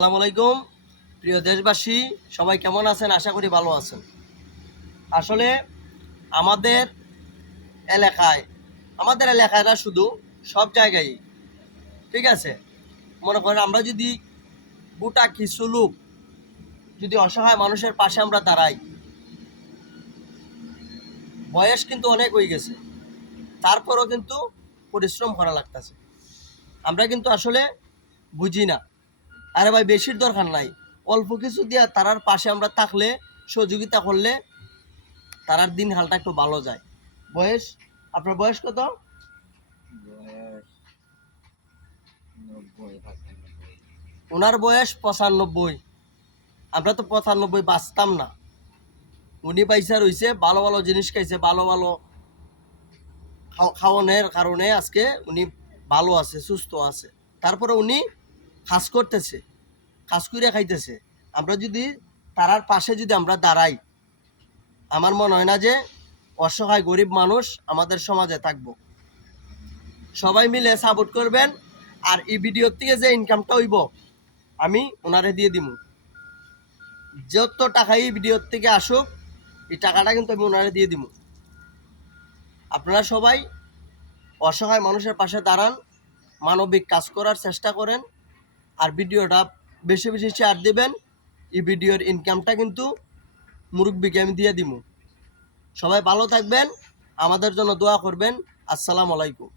আসসালামু আলাইকুম প্রিয় দেশবাসী, সবাই কেমন আছেন? আশা করি ভালো আছেন। আসলে আমাদের এলাকায় না, শুধু সব জায়গায়, ঠিক আছে, মনে করেন আমরা যদি গোটা কিছু লোক যদি অসহায় মানুষের পাশে আমরা দাঁড়াই, বয়স কিন্তু অনেক হয়ে গেছে, তারপরও কিন্তু পরিশ্রম করা লাগতেছে। আমরা কিন্তু আসলে বুঝি না। আরে ভাই, বেশির দরকার নাই, অল্প কিছু দিয়ে তারার পাশে আমরা থাকলে, সহযোগিতা করলে তারার দিন হালটা একটু ভালো যায়। বয়স, আপনার বয়স কত? ওনার বয়স 95। আমরা তো 95 বাঁচতাম না। উনি পয়সা রয়েছে, ভালো ভালো জিনিস খাইছে, ভালো ভালো খাওয়ানোর কারণে আজকে উনি ভালো আছে, সুস্থ আছে। তারপরে উনি কাজ করতেছে, কাজ করে খাইতেছে। আমরা যদি তারার পাশে যদি আমরা দাঁড়াই, আমার মনে হয় না যে অসহায় গরিব মানুষ আমাদের সমাজে থাকবো। সবাই মিলে সাপোর্ট করবেন। আর এই ভিডিওর থেকে যে ইনকামটা হইব, আমি ওনারে দিয়ে দিব। যত টাকা এই ভিডিওর থেকে আসুক, এই টাকাটা কিন্তু আমি ওনারে দিয়ে দিব। আপনারা সবাই অসহায় মানুষের পাশে দাঁড়ান, মানবিক কাজ করার চেষ্টা করেন। আর ভিডিওটা বেশি বেশি শেয়ার দিবেন। এই ভিডিওর ইনকামটা কিন্তু মুরব্বিকে আমি দিয়ে দিব। সবাই ভালো থাকবেন, আমাদের জন্য দোয়া করবেন। আসসালামু আলাইকুম।